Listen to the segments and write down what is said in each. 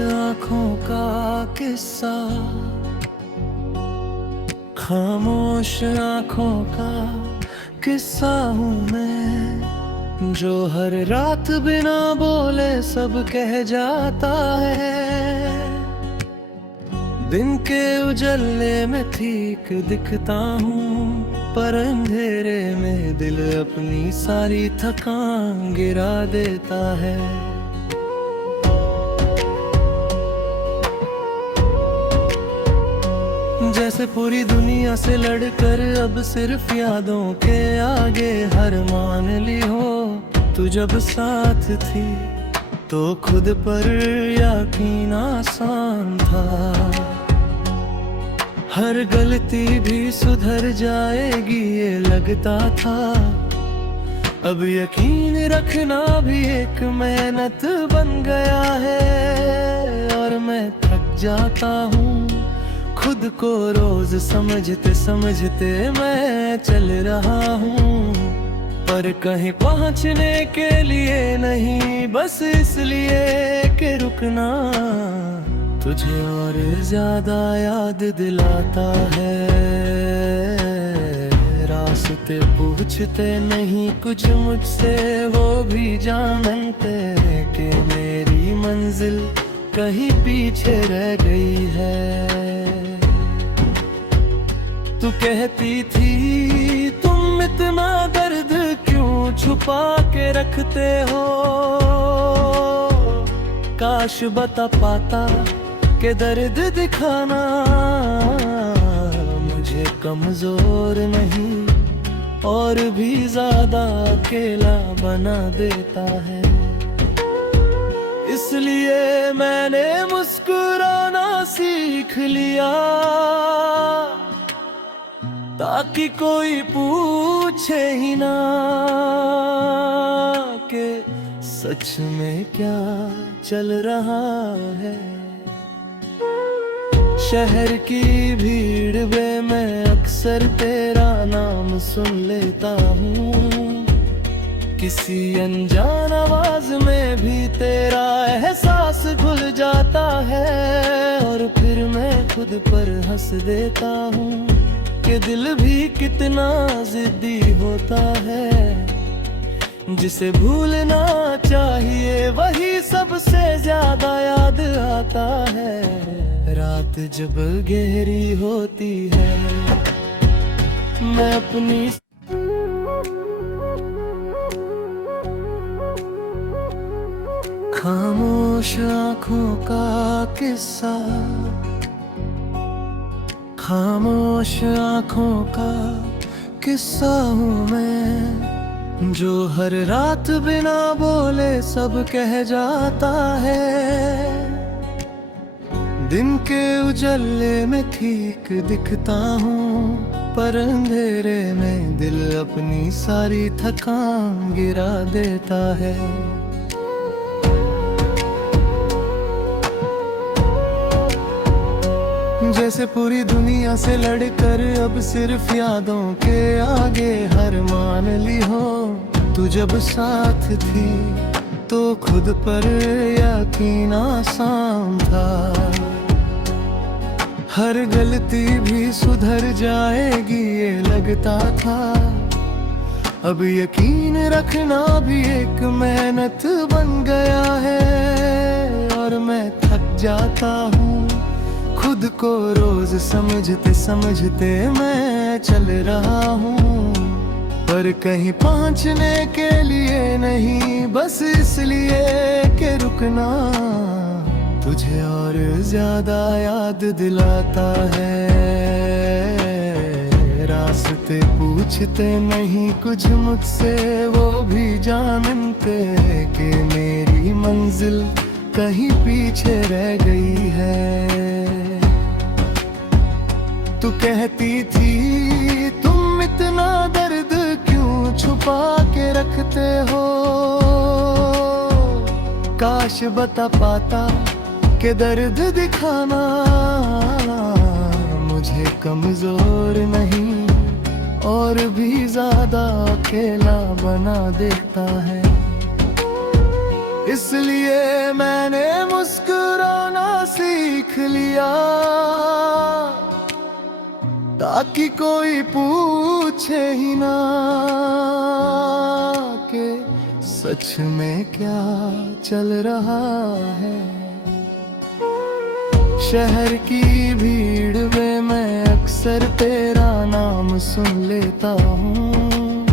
आँखों का किस्सा, खामोश आँखों का किस्सा हूँ मैं, जो हर रात बिना बोले सब कह जाता है। दिन के उजले में ठीक दिखता हूँ, पर अंधेरे में दिल अपनी सारी थकान गिरा देता है। जैसे पूरी दुनिया से लड़कर अब सिर्फ यादों के आगे हार मान ली हो। तू जब साथ थी तो खुद पर यकीन आसान था, हर गलती भी सुधर जाएगी ये लगता था। अब यकीन रखना भी एक मेहनत बन गया है, और मैं थक जाता हूँ खुद को रोज समझते समझते मैं चल रहा हूँ। पर कहीं पहुँचने के लिए नहीं, बस इसलिए कि रुकना तुझे और ज्यादा याद दिलाता है। रास्ते पूछते नहीं कुछ मुझसे, वो भी जानते कि मेरी मंजिल कहीं पीछे रह गई है। तू कहती थी तुम इतना दर्द क्यों छुपा के रखते हो, काश बता पाता के दर्द दिखाना मुझे कमजोर नहीं और भी ज्यादा अकेला बना देता है। इसलिए मैंने मुस्कुराना सीख लिया, ताकि कोई पूछे ही ना कि सच में क्या चल रहा है। शहर की भीड़ में मैं अक्सर तेरा नाम सुन लेता हूँ, किसी अनजान आवाज में भी तेरा एहसास घुल जाता है। और फिर मैं खुद पर हंस देता हूँ कि दिल भी कितना जिद्दी होता है, जिसे भूलना चाहिए वही सबसे ज्यादा याद आता है। रात जब गहरी होती है मैं अपनी खामोश आँखों का किस्सा, खामोश आँखों का किस्सा हूँ मैं, जो हर रात बिना बोले सब कह जाता है। दिन के उजले में ठीक दिखता हूँ, पर अंधेरे में दिल अपनी सारी थकान गिरा देता है। जैसे पूरी दुनिया से लड़कर अब सिर्फ यादों के आगे हार मान ली हो। तू जब साथ थी तो खुद पर यकीन आसान था, हर गलती भी सुधर जाएगी ये लगता था। अब यकीन रखना भी एक मेहनत बन गया है, और मैं थक जाता हूँ खुद को रोज समझते समझते मैं चल रहा हूँ। पर कहीं पहुँचने के लिए नहीं, बस इसलिए कि रुकना तुझे और ज्यादा याद दिलाता है। रास्ते पूछते नहीं कुछ मुझसे, वो भी जानते कि मेरी मंजिल कहीं पीछे रह गई है। तू कहती थी तुम इतना दर्द क्यों छुपा के रखते हो, काश बता पाता के दर्द दिखाना मुझे कमजोर नहीं और भी ज्यादा अकेला बना देता है। इसलिए मैंने मुस्कुराना सीख लिया, ताकि कोई पूछे ही ना कि सच में क्या चल रहा है। शहर की भीड़ में मैं अक्सर तेरा नाम सुन लेता हूँ,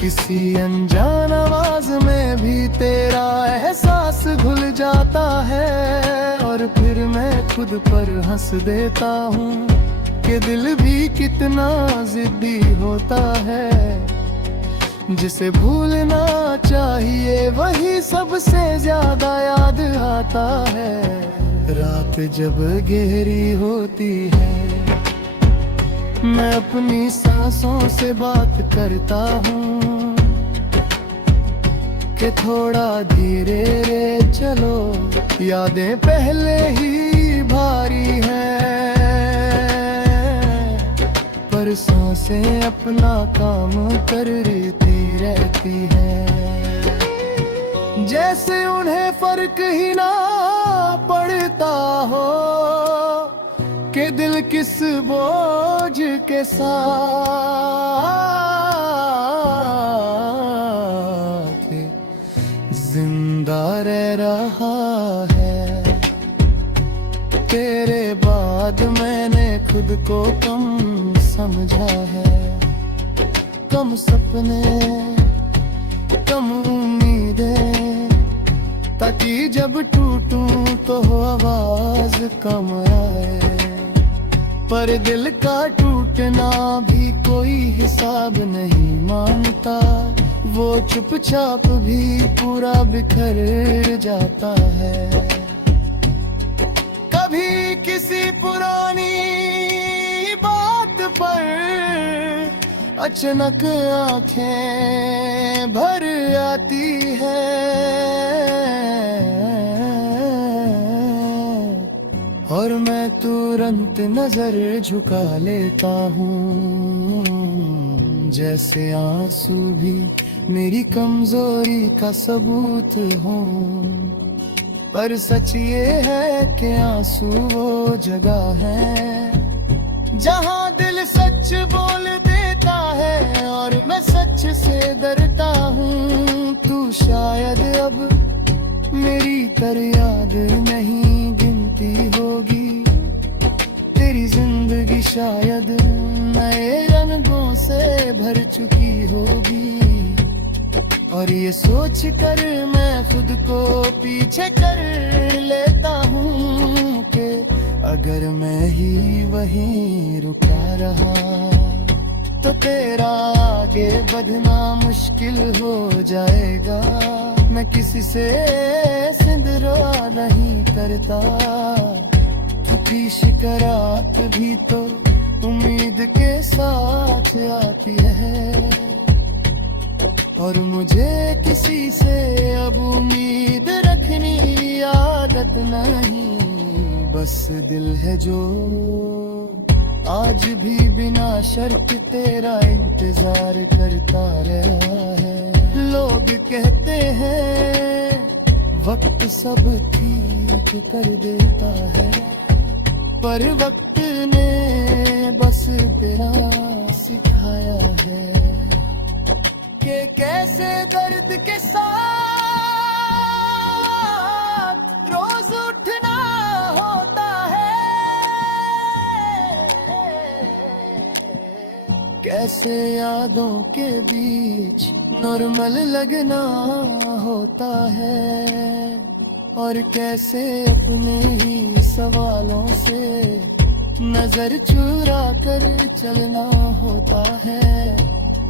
किसी अनजान आवाज में भी तेरा एहसास घुल जाता है। और फिर मैं खुद पर हंस देता हूँ कि दिल भी कितना जिद्दी होता है, जिसे भूलना चाहिए वही सबसे ज्यादा याद आता है। रात जब गहरी होती है, मैं अपनी सांसों से बात करता हूँ कि थोड़ा धीरे रे चलो, यादें पहले ही भारी हैं, पर सांसें अपना काम करती रहती हैं। जैसे उन्हें फर्क ही ना पड़ता हो कि दिल किस बोझ के साथ जिंदा रह रहा है। तेरे बाद मैंने खुद को कम समझा है, कम सपने कम उम्मीदें, ताकि जब टूटूं तो आवाज कम आए। पर दिल का टूटना भी कोई हिसाब नहीं मानता, वो चुपचाप भी पूरा बिखर जाता है। कभी किसी पुरानी बात पर अचानक आंखें भर आती है, और मैं तुरंत नजर झुका लेता हूँ, जैसे आंसू भी मेरी कमजोरी का सबूत हो। पर सच ये है कि आंसू वो जगह है जहाँ दिल सच बोल देता है, और मैं सच से डरता हूँ। तू शायद अब मेरी तर याद नहीं गिनती होगी, तेरी जिंदगी शायद नए रंगों से भर चुकी होगी। और ये सोच कर मैं खुद को पीछे कर लेता हूँ कि अगर मैं ही वहीं रुका रहा तो तेरा आगे बढ़ना मुश्किल हो जाएगा। मैं किसी से सिंदरा नहीं करता, खुशी शिकायत भी तो उम्मीद के साथ आती है, और मुझे किसी से अब उम्मीद रखनी आदत नहीं। बस दिल है जो आज भी बिना शर्त तेरा इंतजार करता रहा है। लोग कहते हैं वक्त सब ठीक कर देता है, पर वक्त ने बस तेरा सिखाया है कि कैसे दर्द के साथ रोज उठना होता है, कैसे यादों के बीच नॉर्मल लगना होता है, और कैसे अपने ही सवालों से नजर चुरा कर चलना होता है।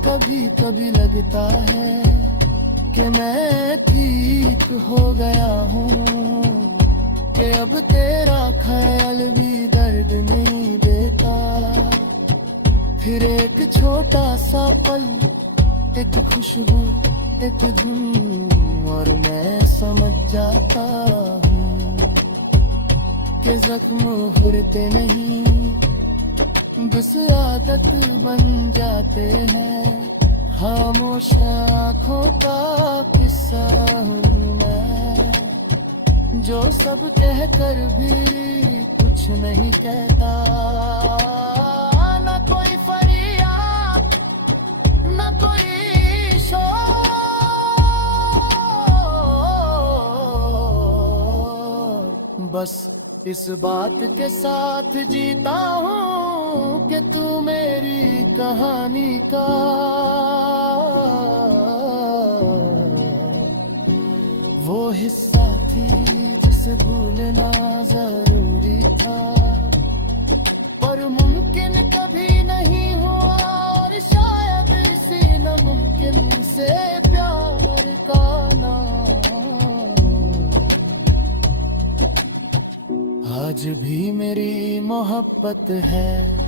कभी कभी लगता है कि मैं ठीक हो गया हूँ, कि अब तेरा ख्याल भी दर्द नहीं देता। फिर एक छोटा सा पल, एक खुशबू, एक धुन, और मैं समझ जाता हूँ कि जख्म भरते नहीं, बस आदत बन जाते हैं। खामोश आँखों का किस्सा हूँ मैं, जो सब कह कर भी कुछ नहीं कहता। न कोई फरियाद न कोई शोर, बस इस बात के साथ जीता हूँ कि तू मेरी कहानी का वो हिस्सा थी जिसे भूलना जरूरी था, पर मुमकिन कभी नहीं हुआ, और शायद इसी नामुमकिन से प्यार का नाम आज भी मेरी मोहब्बत है।